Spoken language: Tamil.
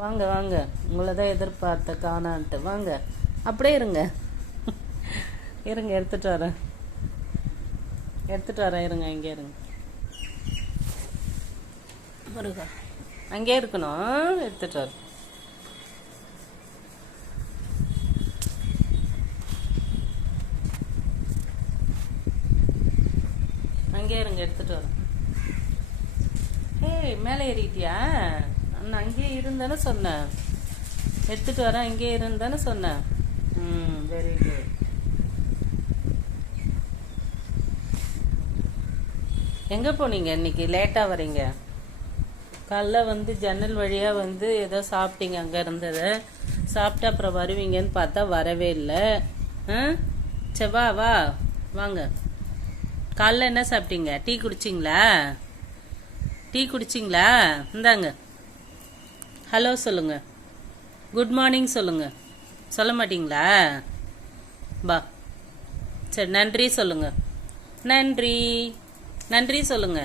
வாங்க வாங்க, உங்களை தான் எதிர்பார்த்த காணான்ட்டு. வாங்க, அப்படியே இருங்க. இருங்க, எடுத்துட்டு வரேன். இருங்க, இங்கே இருங்க. முருகா, அங்கே இருக்கணும். எடுத்துட்டு வரேன். அங்கே இருங்க, எடுத்துட்டு வரேன். ஏய், மேலே ஏறிட்டியா? நான் அங்கேயே இருந்தானே சொன்னேன். எடுத்துட்டு வரேன், அங்கேயே இருந்தானே சொன்னேன். Very good. எங்கே போனீங்க இன்னைக்கு? லேட்டாக வரீங்க. காலைல வந்து ஜன்னல் வழியாக வந்து ஏதோ சாப்பிட்டீங்க, அங்கே இருந்தது சாப்பிட்டு அப்புறம் வருவீங்கன்னு பார்த்தா வரவே இல்லை. செவ்வா வா வாங்க. காலைல என்ன சாப்பிட்டீங்க? டீ குடிச்சிங்களா? இந்தாங்க. ஹலோ சொல்லுங்க, குட் மார்னிங் சொல்லுங்க. சொல்ல மாட்டீங்களா? பா சரி, நன்றி சொல்லுங்க. நன்றி சொல்லுங்க.